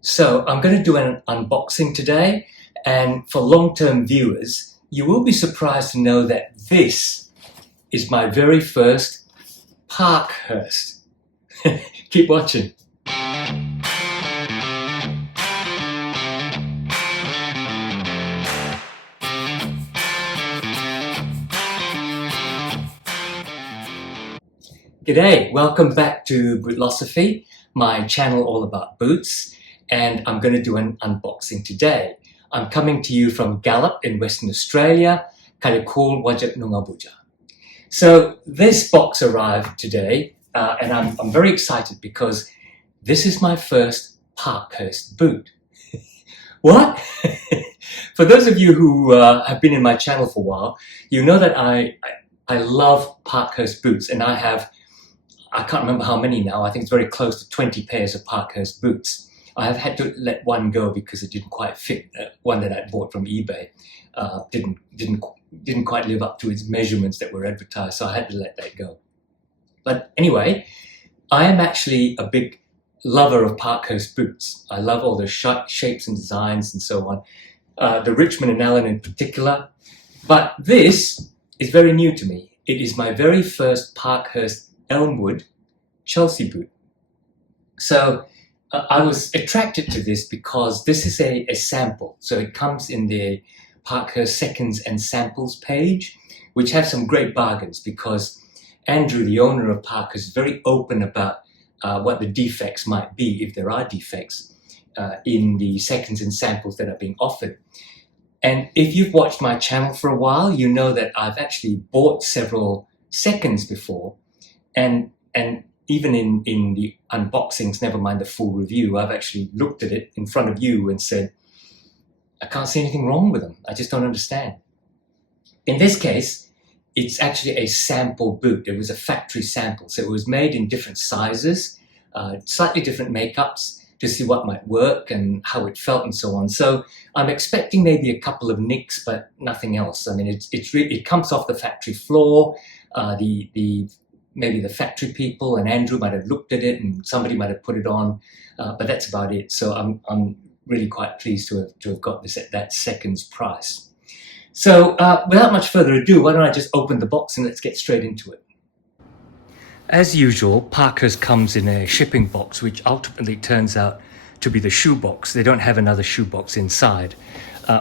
So I'm going to do an unboxing today, and for long-term viewers, you will be surprised to know that this is my very first Parkhurst. Keep watching. G'day, welcome back to Bootlosophy, my channel all about boots, and I'm going to do an unboxing today. I'm coming to you from Gallop in Western Australia, Kalikul Wajak Nungabuja. So this box arrived today, and I'm very excited because this is my first Parkhurst boot. What? For those of you who have been in my channel for a while, you know that I love Parkhurst boots, and I can't remember how many now. I think it's very close to 20 pairs of Parkhurst boots. I have had to let one go because it didn't quite fit. One that I bought from eBay didn't quite live up to its measurements that were advertised, so I had to let that go. But anyway, I am actually a big lover of Parkhurst boots. I love all the shapes and designs and so on. The Richmond and Allegany in particular. But this is very new to me. It is my very first Parkhurst Elmwood Chelsea boot. So I was attracted to this because this is a sample. So it comes in the Parkhurst seconds and samples page, which have some great bargains because Andrew, the owner of Parkhurst, is very open about what the defects might be, if there are defects, in the seconds and samples that are being offered. And if you've watched my channel for a while, you know that I've actually bought several seconds before. And even in the unboxings, never mind the full review, I've actually looked at it in front of you and said, I can't see anything wrong with them. I just don't understand. In this case, it's actually a sample boot. It was a factory sample. So it was made in different sizes, slightly different makeups to see what might work and how it felt and so on. So I'm expecting maybe a couple of nicks, but nothing else. I mean, it comes off the factory floor. Maybe the factory people and Andrew might have looked at it and somebody might have put it on, but that's about it. So I'm really quite pleased to have got this at that seconds price. So without much further ado, why don't I just open the box and let's get straight into it. As usual, Parkhurst comes in a shipping box, which ultimately turns out to be the shoe box. They don't have another shoe box inside,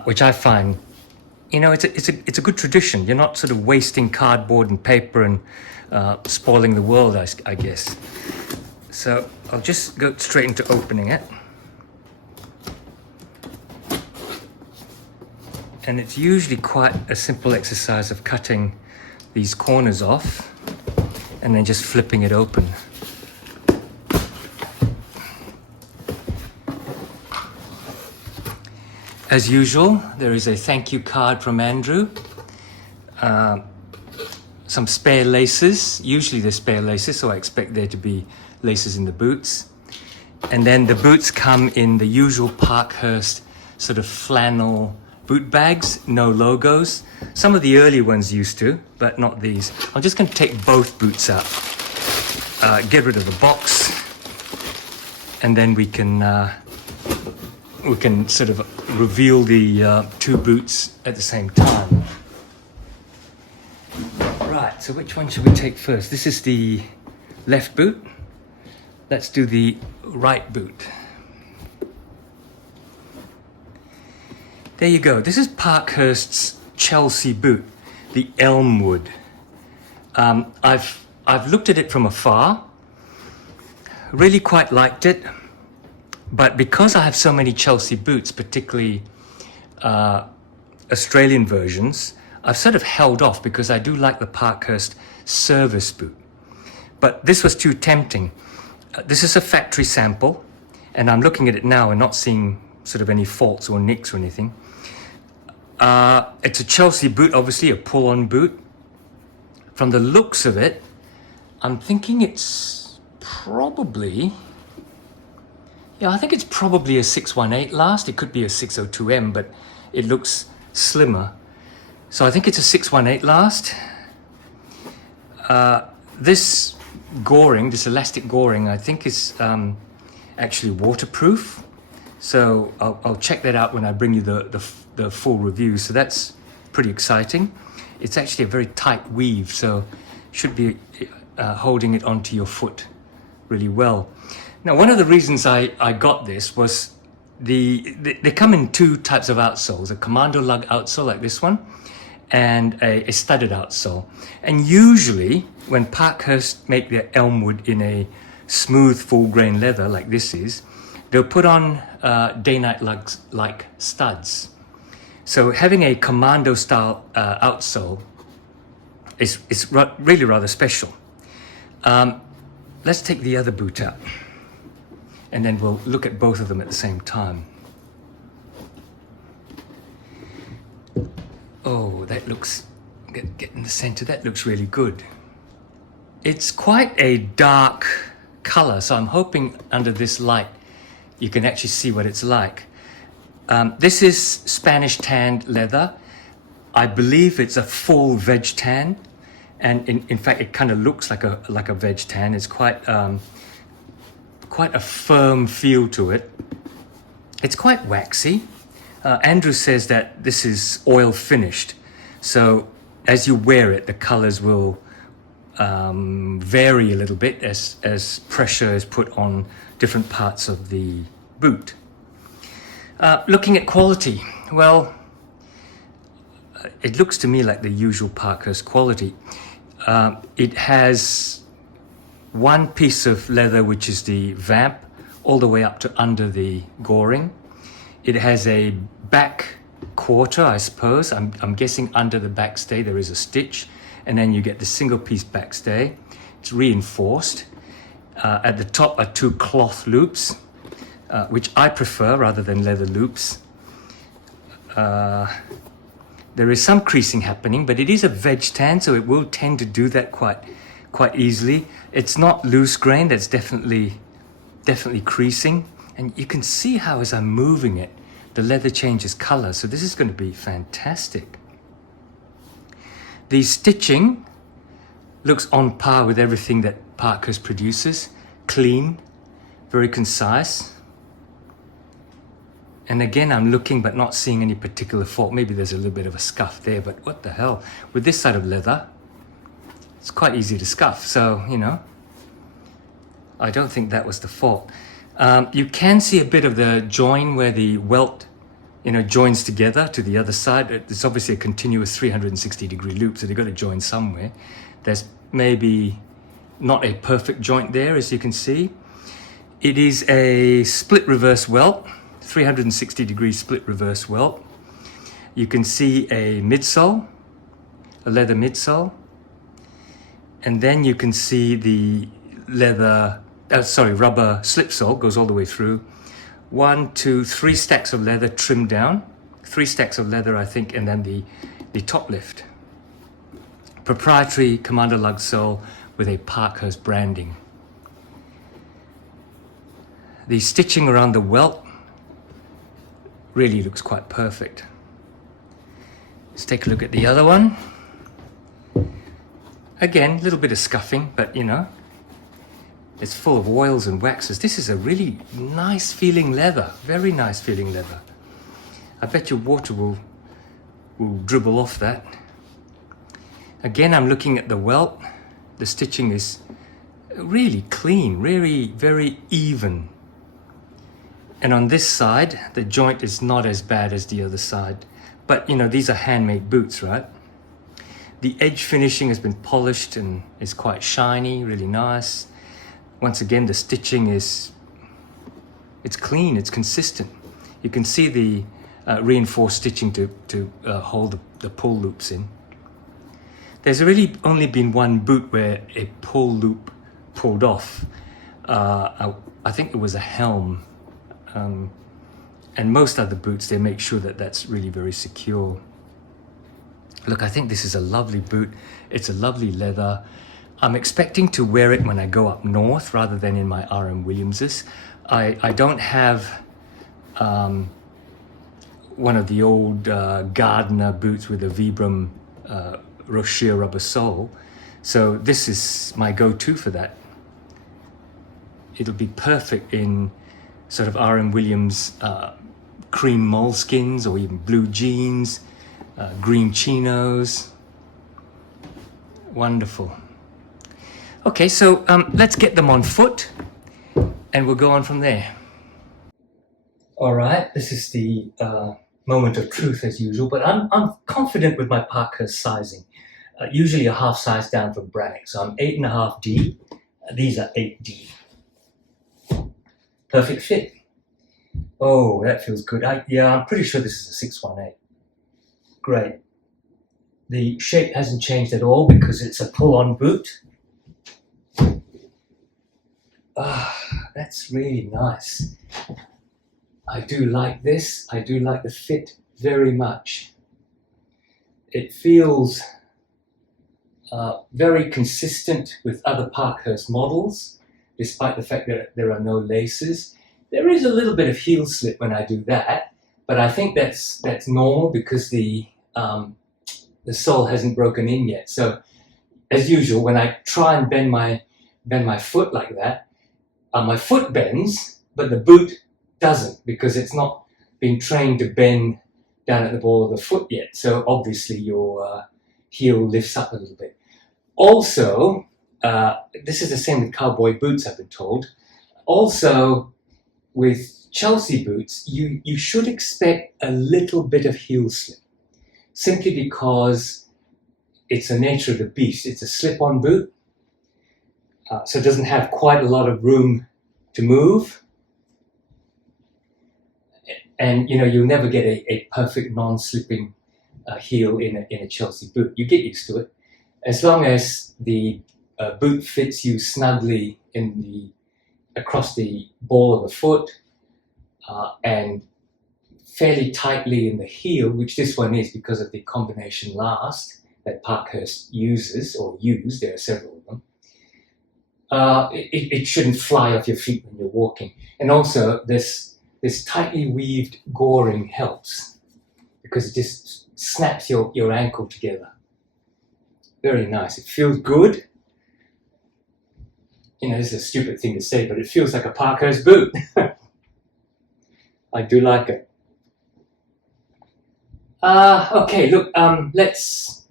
which I find, you know, it's a good tradition. You're not sort of wasting cardboard and paper and spoiling the world, I guess. So I'll just go straight into opening it. And it's usually quite a simple exercise of cutting these corners off and then just flipping it open. As usual, there is a thank you card from Andrew. Some spare laces. Usually they're spare laces, so I expect there to be laces in the boots. And then the boots come in the usual Parkhurst sort of flannel boot bags, no logos. Some of the early ones used to, but not these. I'm just going to take both boots out, get rid of the box, and then we can sort of reveal the two boots at the same time. Right, so which one should we take first? This is the left boot. Let's do the right boot. There you go. This is Parkhurst's Chelsea boot, the Elmwood. I've looked at it from afar, really quite liked it, but because I have so many Chelsea boots, particularly Australian versions, I've sort of held off because I do like the Parkhurst service boot. But this was too tempting. This is a factory sample, and I'm looking at it now and not seeing sort of any faults or nicks or anything. It's a Chelsea boot, obviously a pull-on boot. From the looks of it, I'm thinking it's probably, I think it's probably a 618 last. It could be a 602M, but it looks slimmer. So I think it's a 618 last. This goring, this elastic goring, I think is actually waterproof. So I'll check that out when I bring you the full review. So that's pretty exciting. It's actually a very tight weave, so should be holding it onto your foot really well. Now, one of the reasons I got this was they come in two types of outsoles, a Commando lug outsole like this one, and a studded outsole. And usually when Parkhurst make their Elmwood in a smooth full grain leather like this is, they'll put on day-night lugs like studs. So having a Commando style outsole is really rather special. Let's take the other boot out, and then we'll look at both of them at the same time. Oh, that looks, get in the center, that looks really good. It's quite a dark color, so I'm hoping under this light you can actually see what it's like. This is Spanish tanned leather. I believe it's a full veg tan, and in fact it kind of looks like a veg tan. It's quite a firm feel to it. It's quite waxy. Andrew says that this is oil finished, so as you wear it, the colors will vary a little bit as pressure is put on different parts of the boot. Looking at quality, well, it looks to me like the usual Parkhurst quality. It has one piece of leather, which is the vamp, all the way up to under the goring. It has a back quarter, I suppose. I'm guessing under the backstay there is a stitch, and then you get the single piece backstay. It's reinforced. At the top are two cloth loops, which I prefer rather than leather loops. There is some creasing happening, but it is a veg tan, so it will tend to do that quite easily. It's not loose grain, that's definitely creasing. And you can see how as I'm moving it, the leather changes color. So this is going to be fantastic. The stitching looks on par with everything that Parkhurst produces. Clean, very concise. And again, I'm looking but not seeing any particular fault. Maybe there's a little bit of a scuff there, but what the hell? With this side of leather, it's quite easy to scuff. So, you know, I don't think that was the fault. You can see a bit of the join where the welt, joins together to the other side. It's obviously a continuous 360-degree loop, so they've got to join somewhere. There's maybe not a perfect joint there, as you can see. It is a split reverse welt, 360-degree split reverse welt. You can see a midsole, a leather midsole, and then you can see the rubber slip sole goes all the way through. 1, 2, 3 stacks of leather trimmed down. 3 stacks of leather, I think, and then the top lift. Proprietary Commando lug sole with a Parkhurst branding. The stitching around the welt really looks quite perfect. Let's take a look at the other one. Again, a little bit of scuffing, but it's full of oils and waxes. This is a really nice feeling leather, very nice feeling leather. I bet your water will dribble off that. Again, I'm looking at the welt. The stitching is really clean, really very even. And on this side, the joint is not as bad as the other side. But these are handmade boots, right? The edge finishing has been polished and is quite shiny, really nice. Once again, the stitching it's clean, it's consistent. You can see the reinforced stitching to hold the pull loops in. There's really only been one boot where a pull loop pulled off. I think it was a helm. And most other boots, they make sure that that's really very secure. Look, I think this is a lovely boot. It's a lovely leather. I'm expecting to wear it when I go up north rather than in my R.M. Williamses. I don't have one of the old Gardner boots with a Vibram Rocher rubber sole. So this is my go-to for that. It'll be perfect in sort of R.M. Williams cream moleskins or even blue jeans, green chinos. Wonderful. Okay, so let's get them on foot and we'll go on from there. All right, this is the moment of truth as usual, but I'm confident with my Parkhurst sizing. Usually a half size down from Brannock, so I'm 8.5D. These are 8D. Perfect fit. Oh, that feels good. Yeah, I'm pretty sure this is a 618. Great. The shape hasn't changed at all because it's a pull-on boot. That's really nice. I do like this. I do like the fit very much. It feels very consistent with other Parkhurst models, despite the fact that there are no laces. There is a little bit of heel slip when I do that, but I think that's normal because the sole hasn't broken in yet. So, as usual, when I try and bend my foot like that, my foot bends, but the boot doesn't because it's not been trained to bend down at the ball of the foot yet. So obviously your heel lifts up a little bit. Also, this is the same with cowboy boots, I've been told. Also, with Chelsea boots, you should expect a little bit of heel slip, simply because it's the nature of the beast. It's a slip-on boot, so it doesn't have quite a lot of room to move. And you know, you'll never get a perfect non-slipping heel in a Chelsea boot. You get used to it. As long as the boot fits you snugly across the ball of the foot and fairly tightly in the heel, which this one is because of the combination last that Parkhurst uses or use. There are several of them. It shouldn't fly off your feet when you're walking. And also this tightly weaved goring helps because it just snaps your ankle together. Very nice. It feels good. You know, this is a stupid thing to say, but it feels like a Parkhurst boot. I do like it. Okay, look, let's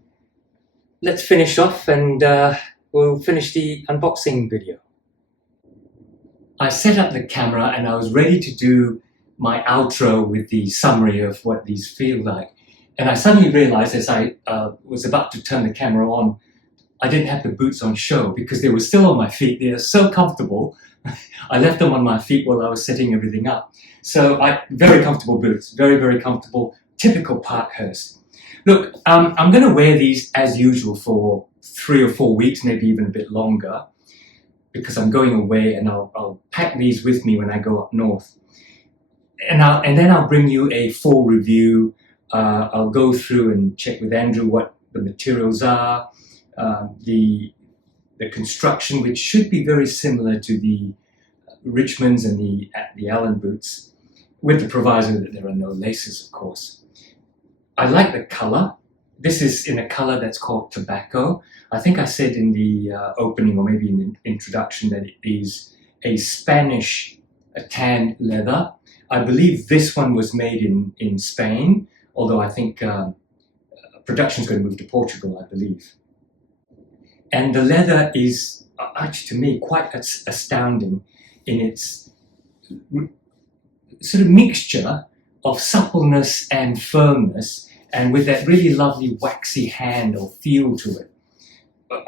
finish off and we'll finish the unboxing video. I set up the camera and I was ready to do my outro with the summary of what these feel like. And I suddenly realized as I was about to turn the camera on, I didn't have the boots on show because they were still on my feet. They are so comfortable. I left them on my feet while I was setting everything up. So very comfortable boots, very, very comfortable, typical Parkhurst. Look, I'm going to wear these as usual for 3 or 4 weeks, maybe even a bit longer, because I'm going away and I'll pack these with me when I go up north. And then I'll bring you a full review. I'll go through and check with Andrew what the materials are, the construction, which should be very similar to the Richmonds and the Allen boots, with the proviso that there are no laces, of course. I like the color. This is in a color that's called tobacco. I think I said in the opening or maybe in the introduction that it is a Spanish tan leather. I believe this one was made in Spain, although I think production is going to move to Portugal, I believe. And the leather is actually, to me, quite astounding in its sort of mixture of suppleness and firmness, and with that really lovely waxy hand or feel to it.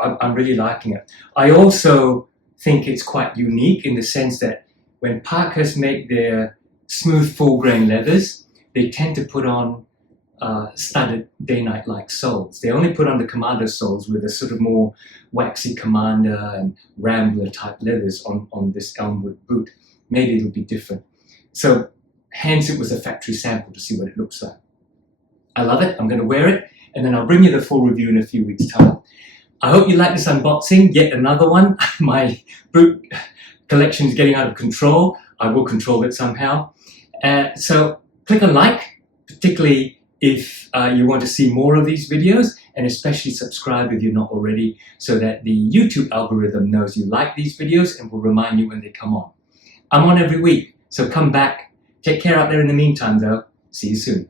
I'm really liking it. I also think it's quite unique in the sense that when Parkhurst make their smooth full grain leathers, they tend to put on studded day-night-like soles. They only put on the Commando soles with a sort of more waxy Commander and Rambler type leathers on this Elmwood boot. Maybe it'll be different. So hence it was a factory sample to see what it looks like. I love it. I'm going to wear it and then I'll bring you the full review in a few weeks' time. I hope you like this unboxing, yet another one. My boot collection is getting out of control. I will control it somehow. So click on like, particularly if you want to see more of these videos, and especially subscribe if you're not already, so that the YouTube algorithm knows you like these videos and will remind you when they come on. I'm on every week. So come back. Take care out there in the meantime, though. See you soon.